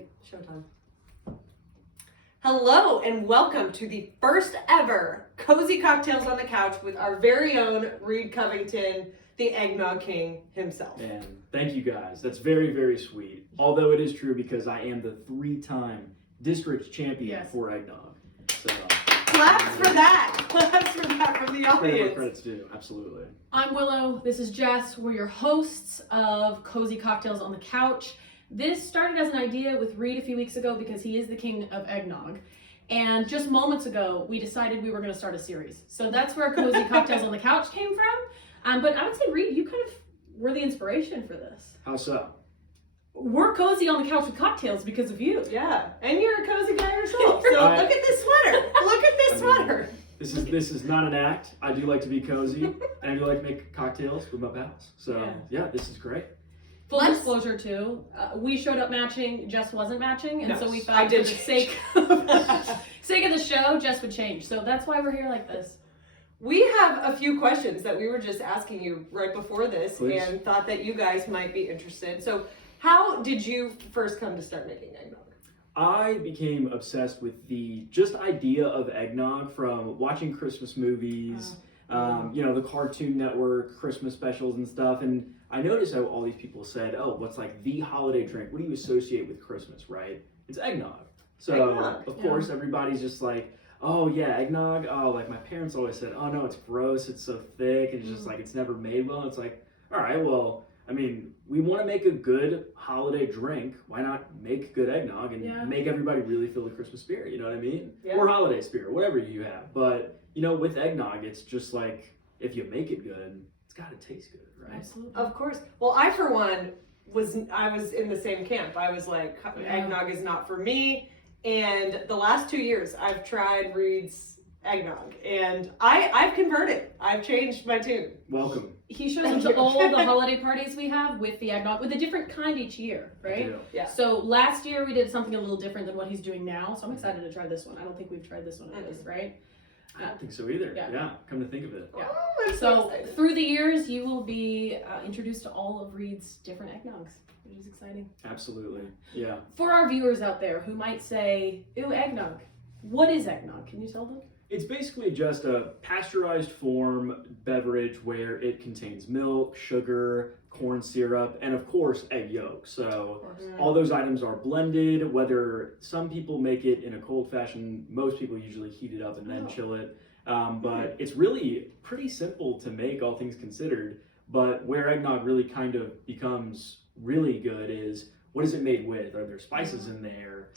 Okay, showtime. Hello and welcome to the first ever Cozy Cocktails on the Couch with our very own Reed Covington, the Eggnog King himself. And thank you guys. That's very, very sweet. Although it is true because I am the 3-time district champion for Eggnog. So, claps for that. Claps for that from the audience. Credit's due. Absolutely. I'm Willow. This is Jess. We're your hosts of Cozy Cocktails on the Couch. This started as an idea with Reed a few weeks ago because he is the king of eggnog. And just moments ago, we decided we were going to start a series. So that's where Cozy Cocktails on the Couch came from. But I would say, Reed, you kind of were the inspiration for this. How so? We're cozy on the couch with cocktails because of you. Yeah, and you're a cozy guy yourself. So look at this sweater. Look at this sweater. This is not an act. I do like to be cozy, and I do like to make cocktails with my pals. So yeah, this is great. Full disclosure too, we showed up matching, Jess wasn't matching, and so we thought for the sake of the show, Jess would change. So that's why we're here like this. We have a few questions that we were just asking you right before this. Please. And thought that you guys might be interested. So how did you first come to start making eggnog? I became obsessed with the just idea of eggnog from watching Christmas movies, the Cartoon Network, Christmas specials and stuff. And I noticed how all these people said, oh, what's like the holiday drink? What do you associate with Christmas, right? It's eggnog. So, eggnog, of course, everybody's just like, oh, yeah, eggnog. Oh, like my parents always said, oh, no, it's gross. It's so thick. And it's just like, it's never made well. It's like, all right, well, I mean, we want to make a good holiday drink. Why not make good eggnog and make everybody really feel the Christmas spirit? You know what I mean? Yeah. Or holiday spirit, whatever you have. But, with eggnog, it's just like, if you make it good, it's got to taste good, right? Absolutely. Of course. Well, I, for one, was in the same camp. I was like, eggnog is not for me. And the last 2 years, I've tried Reed's eggnog. And I've converted. I've changed my tune. Welcome. He shows up to all the holiday parties we have with the eggnog, with a different kind each year, right? Yeah. So last year we did something a little different than what he's doing now. So I'm excited to try this one. I don't think we've tried this one at least, right? I don't think so either. Yeah, come to think of it. Yeah. Oh, I'm So excited. through the years, you will be introduced to all of Reed's different eggnogs, which is exciting. Absolutely. Yeah. For our viewers out there who might say, ew, eggnog. What is eggnog? Can you tell them? It's basically just a pasteurized form beverage where it contains milk, sugar, corn syrup, and of course, egg yolk. So all those items are blended, whether some people make it in a cold fashion, most people usually heat it up and then chill it. But it's really pretty simple to make, all things considered. But where eggnog really kind of becomes really good is, what is it made with? Are there spices in there?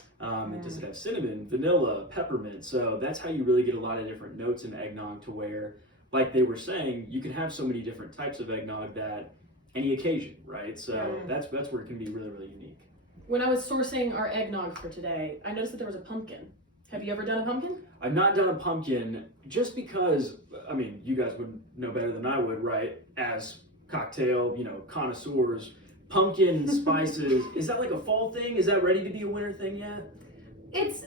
Does it have cinnamon, vanilla, peppermint? So that's how you really get a lot of different notes in eggnog, to where, like they were saying, you can have so many different types of eggnog that any occasion, right? So that's where it can be really, really unique. When I was sourcing our eggnog for today, I noticed that there was a pumpkin. Have you ever done a pumpkin? I've not done a pumpkin just because, I mean, you guys would know better than I would, right? As cocktail, connoisseurs. Pumpkin spices, is that like a fall thing? Is that ready to be a winter thing yet?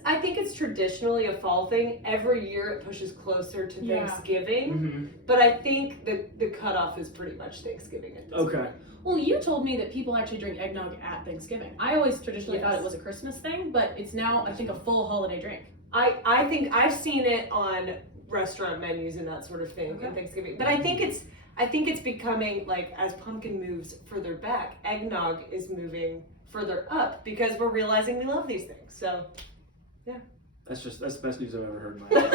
I think it's traditionally a fall thing. Every year it pushes closer to Thanksgiving. But I think the cutoff is pretty much Thanksgiving at this point. Well, you told me that people actually drink eggnog at Thanksgiving. I always traditionally thought it was a Christmas thing, but it's now, I think, a full holiday drink. I think I've seen it on restaurant menus and that sort of thing on Thanksgiving. But I think it's becoming, like, as pumpkin moves further back, eggnog is moving further up because we're realizing we love these things. So, yeah. That's the best news I've ever heard in my life.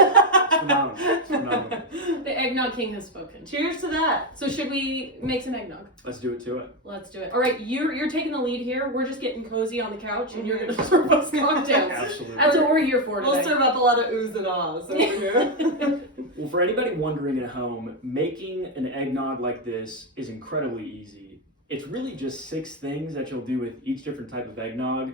It's phenomenal. It's phenomenal. The Eggnog King has spoken. Cheers to that. So should we make some eggnog? Let's do it to it. Let's do it. All right, you're taking the lead here. We're just getting cozy on the couch, and you're going to serve us cocktails. Absolutely. That's what we're here for today. We'll serve up a lot of oohs and ahs over here. Well, for anybody wondering at home, making an eggnog like this is incredibly easy. It's really just 6 things that you'll do with each different type of eggnog.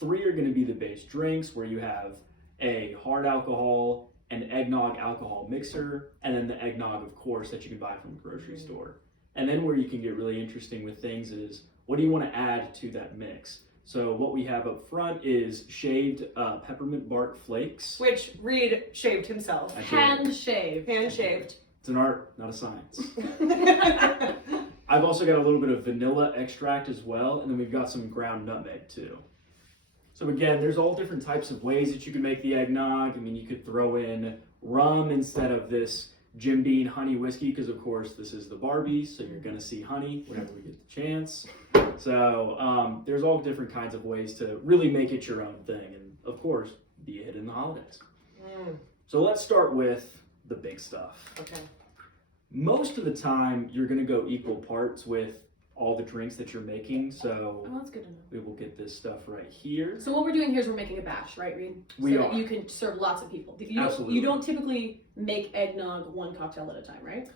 3 are going to be the base drinks, where you have a hard alcohol, an eggnog alcohol mixer, and then the eggnog, of course, that you can buy from a grocery store. And then where you can get really interesting with things is, what do you want to add to that mix? So what we have up front is shaved peppermint bark flakes. Which Reed shaved himself. Hand shaved. Hand shaved. It's an art, not a science. I've also got a little bit of vanilla extract as well, and then we've got some ground nutmeg too. So again, there's all different types of ways that you can make the eggnog. I mean, you could throw in rum instead of this Jim Beam honey whiskey, because of course this is the Barbie, so you're gonna see honey whenever we get the chance. So there's all different kinds of ways to really make it your own thing, and of course, be a hit in the holidays. So let's start with the big stuff. Okay. Most of the time, you're gonna go equal parts with all the drinks that you're making, so Oh, that's good to know. we will get this stuff right here. So what we're doing here is we're making a batch, right, Reed? We so are. that you can serve lots of people. Absolutely. You don't typically make eggnog one cocktail at a time, right?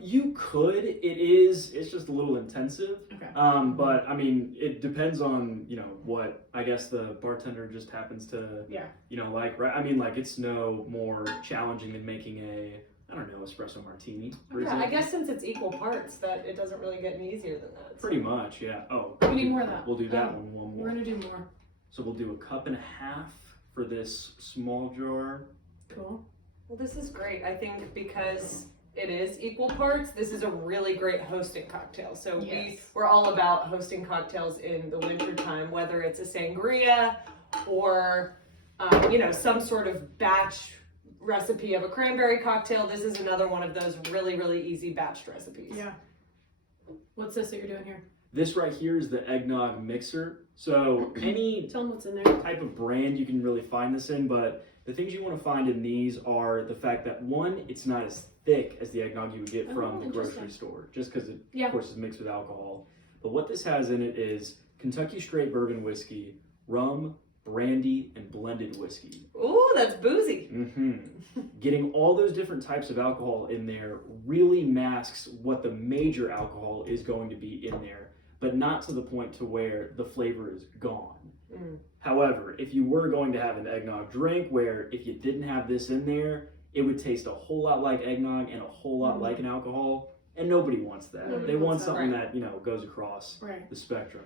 You could. It's just a little intensive. Okay. But I mean, it depends on, what I guess the bartender just happens to, like, right? I mean, like, it's no more challenging than making espresso martini, for Yeah, I example. guess since it's equal parts, that it doesn't really get any easier than that. Pretty much, yeah. Oh, We need more of that. We'll do that one more. We're gonna do more. So we'll do 1.5 cups for this small jar. Cool. Well, this is great. I think because it is equal parts, this is a really great hosting cocktail. So Yes. we're all about hosting cocktails in the winter time, whether it's a sangria or, some sort of batch recipe of a cranberry cocktail. This is another one of those really, really easy batched recipes. Yeah. What's this that you're doing here? This right here is the Eggnog Mixer. So any Tell them what's in there. type of brand you can really find this in, but the things you want to find in these are the fact that, one, it's not as thick as the eggnog you would get from the grocery interesting. store, just because it, Yeah. of course, is mixed with alcohol. But what this has in it is Kentucky straight bourbon whiskey, rum, brandy, and blended whiskey. Ooh, that's boozy. Getting all those different types of alcohol in there really masks what the major alcohol is going to be in there, but not to the point to where the flavor is gone. However, if you were going to have an eggnog drink where if you didn't have this in there, it would taste a whole lot like eggnog and a whole lot like an alcohol, and nobody wants that. Nobody They want wants that, something right. that, goes across Right. the spectrum.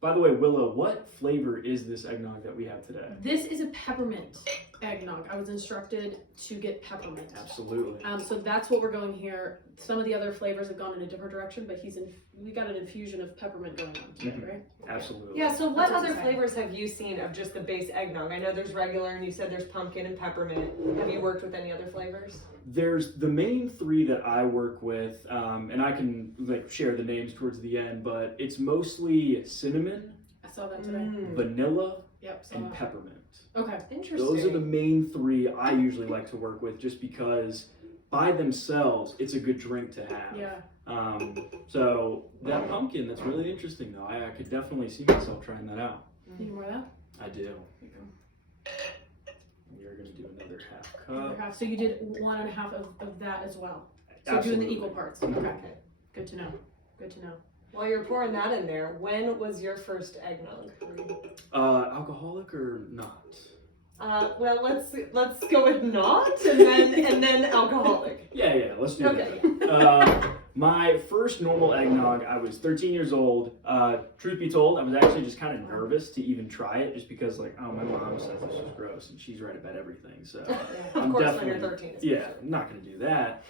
By the way, Willow, what flavor is this eggnog that we have today? This is a peppermint eggnog. I was instructed to get peppermint. Absolutely. So that's what we're going here. Some of the other flavors have gone in a different direction, but we got an infusion of peppermint going on today, right? Absolutely. Yeah, so what That's other exciting. flavors have you seen of just the base eggnog? I know there's regular and you said there's pumpkin and peppermint. Have you worked with any other flavors? There's the main three that I work with, and I can share the names towards the end, but it's mostly cinnamon, I saw that today. vanilla, Yep. Saw and that. peppermint. Okay. Interesting. Those are the main three I usually like to work with, just because by themselves it's a good drink to have. Yeah. So that pumpkin, that's really interesting though. I could definitely see myself trying that out. Need more of that? I do. There you go. You're gonna do another 1/2 Another cup. half. So you did 1.5 of that as well. So Absolutely. doing the equal parts. Okay. Good to know. Good to know. While you're pouring that in there, when was your first eggnog? Alcoholic or not? Well, let's go with not and then alcoholic. Yeah, let's do Okay. that. My first normal eggnog, I was 13 years old. Truth be told, I was actually just kind of nervous to even try it, just because my mom says this is gross, and she's right about everything. So Of course, when you're 13. I'm not going to do that.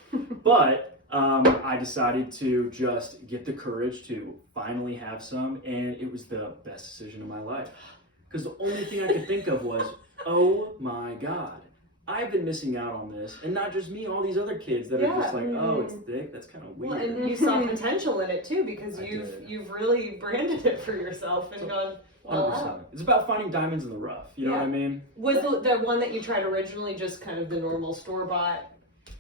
But I decided to just get the courage to finally have some, and it was the best decision of my life. Because the only thing I could think of was, oh my God, I've been missing out on this. And not just me, all these other kids that are just like, oh, it's thick, that's kind of weird. Well, and you saw potential in it too, because I did. you've really branded it for yourself and gone all 100%. out. It's about finding diamonds in the rough, you know what I mean? Was the one that you tried originally just kind of the normal store-bought?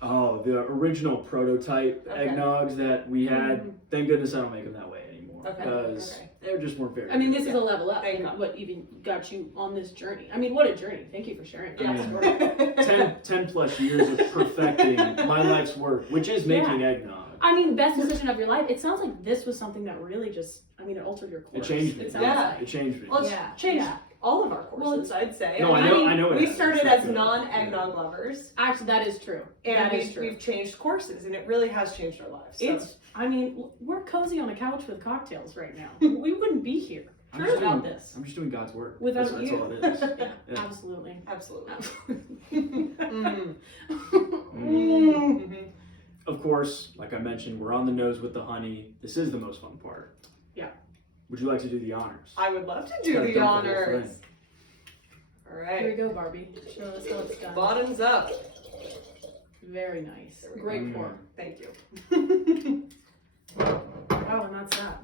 Oh, the original prototype Okay. eggnogs that we had, thank goodness I don't make them that way anymore. Okay, Because okay. they just weren't very I mean, good. this is a level up. Thank And God. what even got you on this journey? I mean, what a journey. Thank you for sharing. I that mean, story. 10 plus years of perfecting my life's work, which is making eggnog. I mean, best decision of your life. It sounds like this was something that really just, it altered your course. It changed me. It sounds Yeah. like. It changed me. Well, it's Yeah, changed yeah. all of our Well, courses, I'd say. No, I know it We has. started It's as not good. non-eggnog lovers, Actually, that is true. and That is true. we've changed courses, and it really has changed our lives. So. It's, we're cozy on a couch with cocktails right now. We wouldn't be here I'm just without doing- this. I'm just doing God's work. Without that's you. all it is. Yeah, Yeah. absolutely. Absolutely. Absolutely. Mhm. Of course, like I mentioned, we're on the nose with the honey. This is the most fun part. Yeah. Would you like to do the honors? I would love to do Gotta the dump the whole honors. thing. All Here right. we go, Barbie. Show us how it's done. Bottoms up. Very nice. There we Great go. pour. Thank you. Wow, and that's that.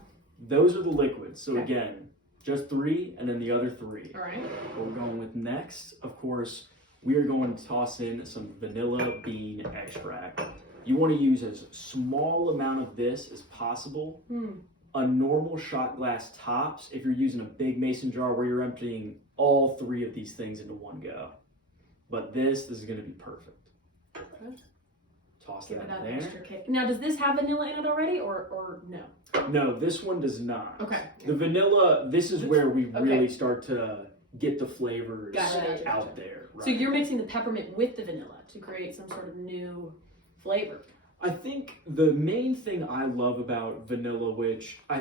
Those are the liquids. So Okay. again, just 3 and then the other 3. All right. What we're going with next, of course, we are going to toss in some vanilla bean extract. You want to use as small amount of this as possible. A normal shot glass tops if you're using a big mason jar where you're emptying all 3 of these things into one go. But this is going to be perfect. Okay. Toss Give that it that in there. extra kick. Now, does this have vanilla in it already, or no? No, this one does not. Okay. The vanilla, this is where we Okay. really start to get the flavors Gotcha. out there. Right? So you're mixing the peppermint with the vanilla to create some sort of new flavor. I think the main thing I love about vanilla,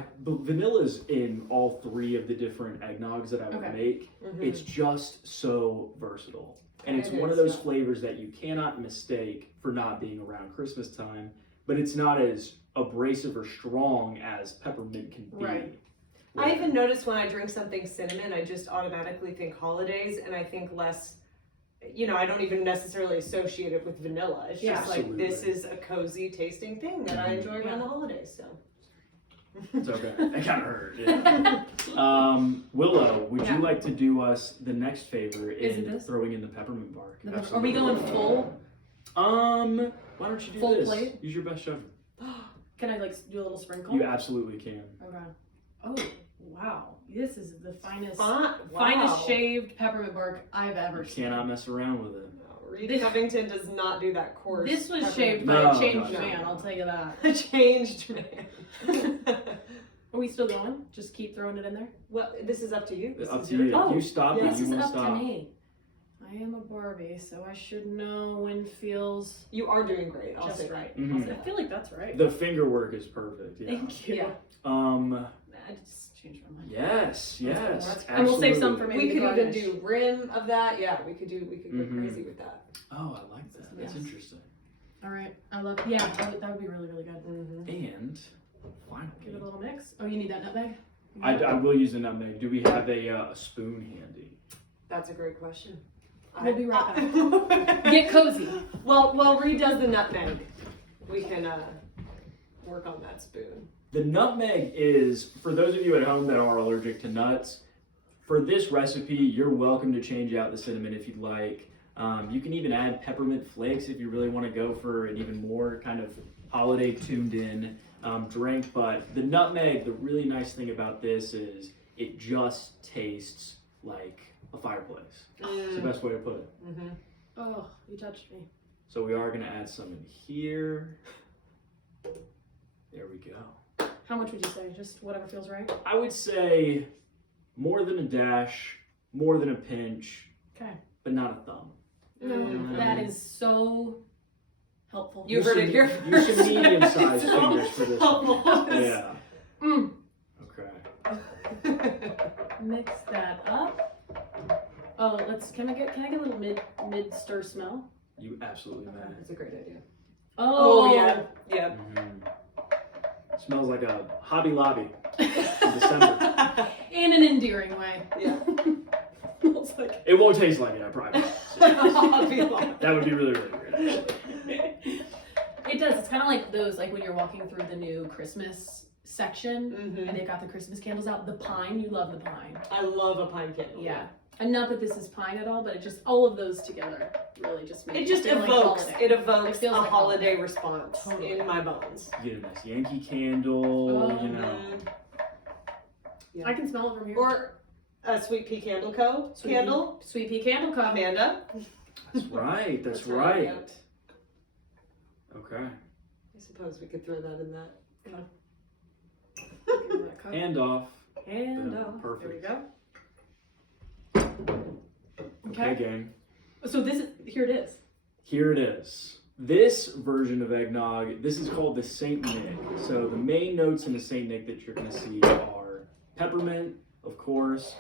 vanilla's in all 3 of the different eggnogs that I would Okay. make. Mhm. It's just so versatile. And it's It one of is, those yeah. flavors that you cannot mistake for not being around Christmas time, but it's not as abrasive or strong as peppermint can be. Right. I even notice when I drink something cinnamon, I just automatically think holidays, and I think less. I don't even necessarily associate it with vanilla. It's Yeah. just like this Absolutely. is a cozy tasting thing that I enjoy around the holidays. So. It's okay. It kind of hurt. Yeah. Willow, would Yeah. you like to do us the next favor Is it in this? throwing in the peppermint bark? Are we going full? Why don't you do Full this? plate? Use your best judgment. Can I do a little sprinkle? You absolutely can. Okay. Oh, wow. This is the finest Wow. shaved peppermint bark I've ever You seen. cannot mess around with it. No, Reed Covington does not do that course. This was peppermint shaved by No, a changed no. man, I'll tell you that. A changed man. Are we still going? Just keep throwing it in there? Well, this is up to you. This Up is to your you. call. You stop Yeah. it. This You is want to up to stop. me. I am a Barbie, so I should know when feels You are doing great. I'll just say right. Mhm. I feel like that's right. The finger work is perfect. Yeah. Thank you. Yeah. I just changed my mind. Yes. That's Yes. And we'll save some for absolutely. maybe We could the even garnish. do rim of that. Yeah, we could go Mhm. crazy with that. Oh, I like that. That's Yes. interesting. All right. That would be really, really good. Mm-hmm. And finally, Give it a little mix. Oh, you need that nutmeg? I will use a nutmeg. Do we have a spoon handy? That's a great question. We'll be right back. Get cozy. While Reed does the nutmeg, we can work on that spoon. The nutmeg is, for those of you at home that are allergic to nuts, for this recipe, you're welcome to change out the cinnamon if you'd like. You can even add peppermint flakes if you really want to go for an even more kind of holiday tuned in drink. But the nutmeg, the really nice thing about this is it just tastes like a fireplace. It's the best way to put it. Mm-hmm. Oh, you touched me. So we are going to add some in here. There we go. How much would you say? Just whatever feels right? I would say more than a dash, more than a pinch, Okay. but not a thumb. Mm. That is so helpful. You heard it here Use some first. medium-sized So fingers for this one. Yeah. Mm. Okay. Mix that up. Oh, can I get a little mid stir smell? You absolutely may. That's a great idea. Oh, yeah. Yeah. Smells like a Hobby Lobby in December. In an endearing way. Yeah. Smells like It won't taste like it, I promise. Hobby Lobby. That would be really, really great. it does. It's kind of like those, like when you're walking through the new Christmas section Mm-hmm. and they've got the Christmas candles out. The pine, you love the pine. I love a pine candle. Yeah. And not that this is pine at all, but it just, all of those together really just make It just feel like evokes. holiday. It evokes It feels a like holiday holiday. response Totally. in my bones. You get a nice Yankee candle, Oh, you know. Yeah. I can smell it from here. Or a Sweet Pea Candle Co. Sweet candle. Sweet pea candle cup. Amanda. That's right, that's That's right, right. Okay. I suppose we could throw that in that. Hand off. And Boom. off. Perfect. There we go. Okay, gang. So here it is. Here it is. This version of eggnog, this is called the Saint Nick. So the main notes in the Saint Nick that you're going to see are peppermint, of course.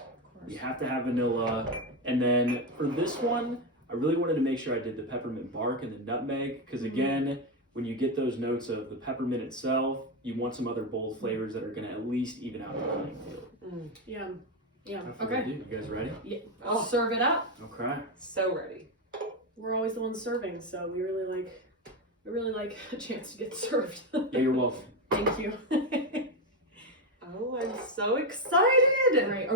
You have to have vanilla. And then for this one, I really wanted to make sure I did the peppermint bark and the nutmeg because again, when you get those notes of the peppermint itself, you want some other bold flavors that are going to at least even out the playing field. Yum. Yum. That's what Okay. we do. You guys ready? Yeah. Oh. Serve it up. Okay. So ready. We're always the ones serving, so we really like a chance to get served. Yeah, you're welcome. Thank you. Oh, I'm so excited. All right.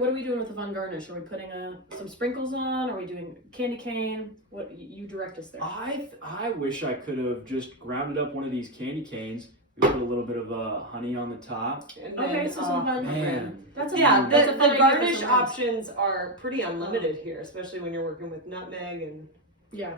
What are we doing with the fun garnish? Are we putting some sprinkles on? Are we doing candy cane? What you direct us there? I wish I could have just grounded up one of these candy canes. We put a little bit of honey on the top. And then, Okay, so some fun. Man. That's a Yeah, fun, that's a the fun idea for garnish some friends. options are pretty unlimited here, especially when you're working with nutmeg and Yeah.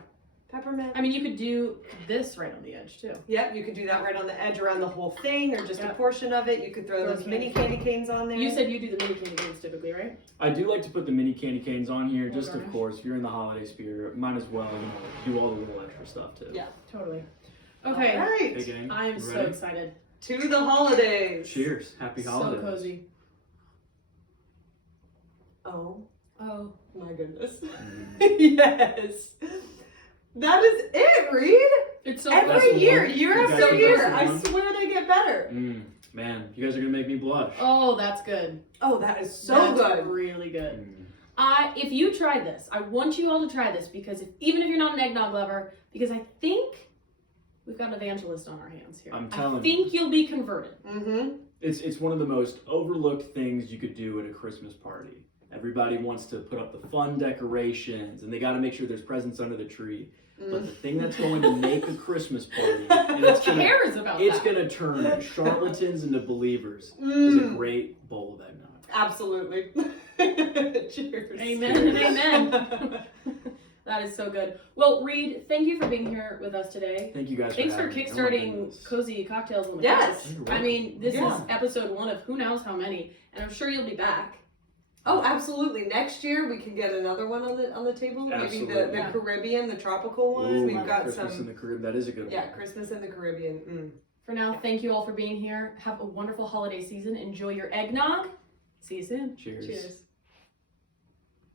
peppermint. I mean, you could do this right on the edge too. Yep, you could do that right on the edge around the whole thing or just a Yep. portion of it. You could throw Throw those candy mini candy canes on there. You said you do the mini candy canes typically, right? I do like to put the mini candy canes on here, Little just of garnish. course, if you're in the holiday spirit, might as well do all the little extra stuff too. Yeah. Totally. Okay. All right. Hey gang, I am you so ready? excited. To the holidays. Cheers. Happy holidays. So cozy. Oh Oh. my goodness. Mm. Yes. That is it, Reed. It's so That's Every the year, one. year You after guys year, are I the swear they get better. Man, you guys are gonna make me blush. Oh, that's good. Oh, that is so That's good. really good. Mm. If you tried this, I want you all to try this because even if you're not an eggnog lover, because I think we've got an evangelist on our hands here. I'm telling I think you'll be converted. Mm-hmm. It's one of the most overlooked things you could do at a Christmas party. Everybody wants to put up the fun decorations and they got to make sure there's presents under the tree. But the thing that's going to make a Christmas party, and Who cares about it's that? going to turn charlatans into believers, is a great bowl of eggnog. Absolutely. Cheers. Amen and amen. That is so good. Well, Reed, thank you for being here with us today. Thank you guys Thanks for having me. Oh my kickstarting goodness. Cozy Cocktails on the Yes. Couch. You're I welcome. mean, this Yeah. is episode 1 of who knows how many, and I'm sure you'll be back. Oh, absolutely. Next year we can get another one on the table. Maybe Absolutely. the Yeah. Caribbean, the tropical one. Ooh, We've got Christmas in some. the Caribbean. That is a good one. Yeah, Christmas in the Caribbean. For now, thank you all for being here. Have a wonderful holiday season. Enjoy your eggnog. See you soon. Cheers. Cheers.